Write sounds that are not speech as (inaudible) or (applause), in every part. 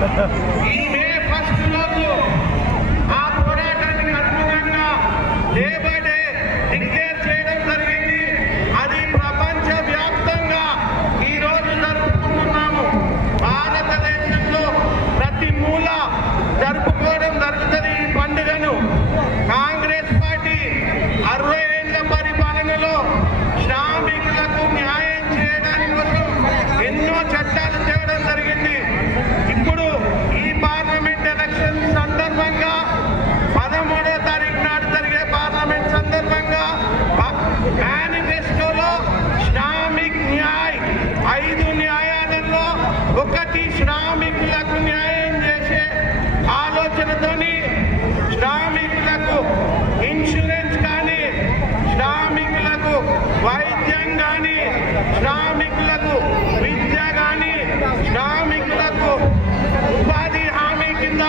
Gracias. (laughs) వైద్యం కానీ శ్రామికులకు విద్య కానీ శ్రామికులకు ఉపాధి హామీ కింద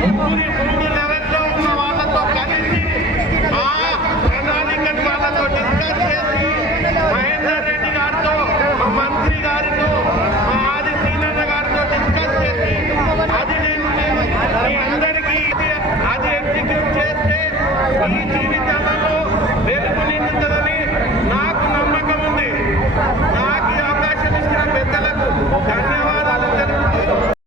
Por isso,